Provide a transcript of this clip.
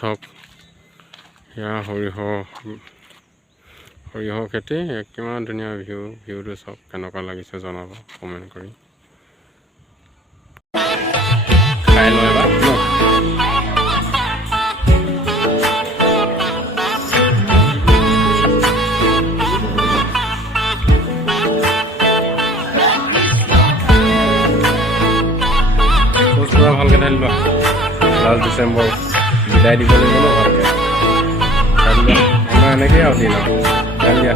চাওক সেয়া সৰিয়হ খেতি কিমান ধুনীয়া ভিউটো চাওক কেনেকুৱা লাগিছে জনাব কমেণ্ট কৰি খাই লওঁ এবাৰ ন পুৰা ভালকৈ ঢালি লোৱা লাষ্ট ডিচেম্বৰ বিদায় দিব লাগিব ন ভালকৈ ঢালি লোৱা আমাৰ এনেকৈয়ে আৰু দিন আৰু ঢালি দিয়া